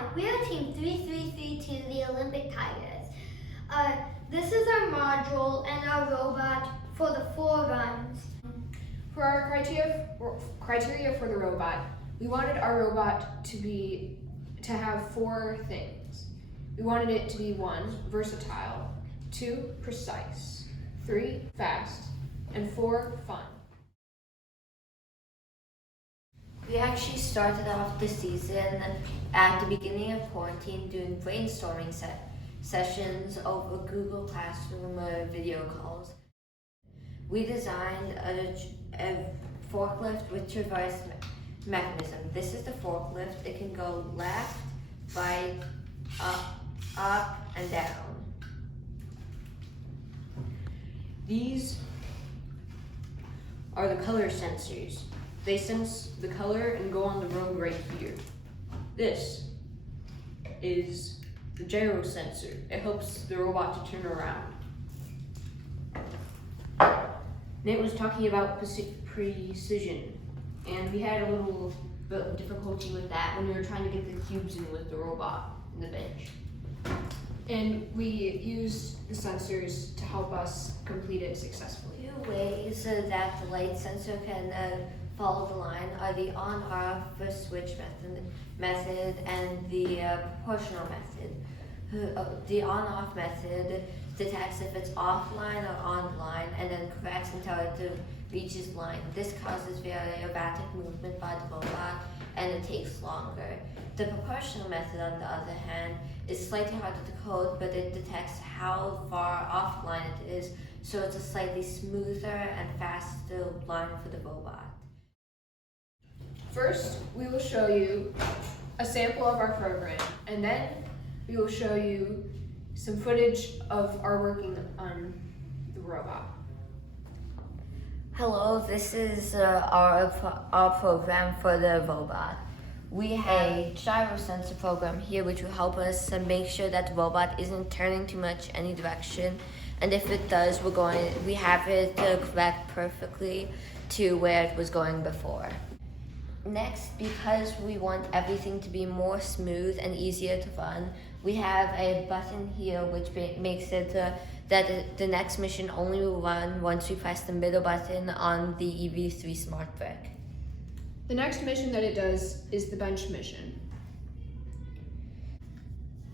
Hi, we are Team 3332, the Olympic Tigers. This is our module and our robot for the 4 runs. For our criteria for the robot, we wanted our robot to have 4 things. We wanted it to be 1, versatile, 2, precise, 3, fast, and 4, fun. We actually started off the season at the beginning of quarantine doing brainstorming sessions over Google Classroom video calls. We designed a forklift with traverse mechanism. This is the forklift. It can go left, right, up, and down. These are the color sensors. They sense the color and go on the road right here. This is the gyro sensor. It helps the robot to turn around. Nate was talking about precision, and we had a little bit of difficulty with that when we were trying to get the cubes in with the robot in the bench. And we used the sensors to help us complete it successfully. 2 ways that the light sensor can follow the line are the on-off switch method and the proportional method. The on-off method detects if it's offline or online and then corrects until it reaches line. This causes very erratic movement by the robot and it takes longer. The proportional method, on the other hand, is slightly harder to code, but it detects how far offline it is, so it's a slightly smoother and faster line for the robot. First, we will show you a sample of our program, and then we will show you some footage of our working on the robot. Hello, this is our program for the robot. We have a gyro sensor program here which will help us make sure that the robot isn't turning too much any direction, and if it does, we have it correct perfectly to where it was going before. Next, because we want everything to be more smooth and easier to run, we have a button here which makes it that the next mission only will run once we press the middle button on the EV3 Smart Brick. The next mission that it does is the bench mission.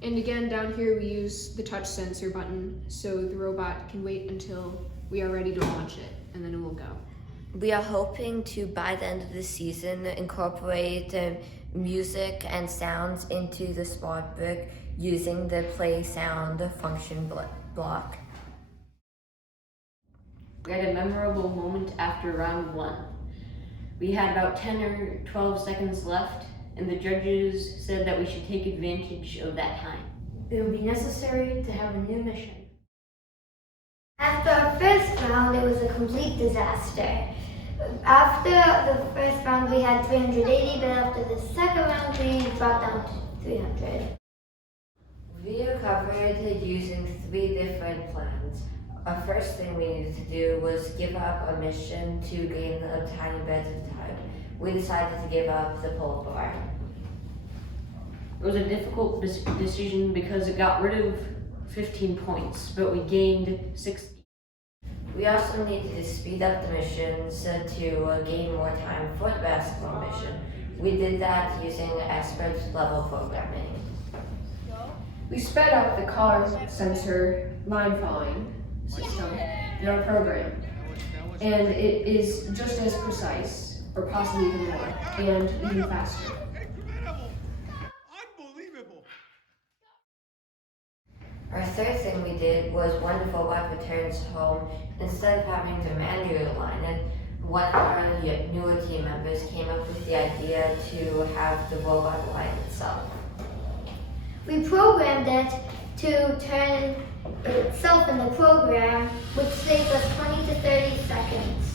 And again, down here we use the touch sensor button so the robot can wait until we are ready to launch it, and then it will go. We are hoping to, by the end of the season, incorporate music and sounds into the Smart Brick using the play sound function block. We had a memorable moment after round 1. We had about 10 or 12 seconds left, and the judges said that we should take advantage of that time. It will be necessary to have a new mission. After our first round, it was a complete disaster. After the first round, we had 380, but after the second round, we dropped down to 300. We recovered using 3 different plans. Our first thing we needed to do was give up our mission to gain a tiny bit of time. We decided to give up the pull bar. It was a difficult decision because it got rid of 15 points, but we gained 60. We also needed to speed up the missions to gain more time for the basketball mission. We did that using expert level programming. We sped up the car sensor line following system in our program, and it is just as precise, or possibly even more, and even faster. Unbelievable! Our third thing we did was when the robot returns home, instead of having to manually align it, one of our newer team members came up with the idea to have the robot align itself. We programmed it to turn itself in the program, which saved us 20 to 30 seconds.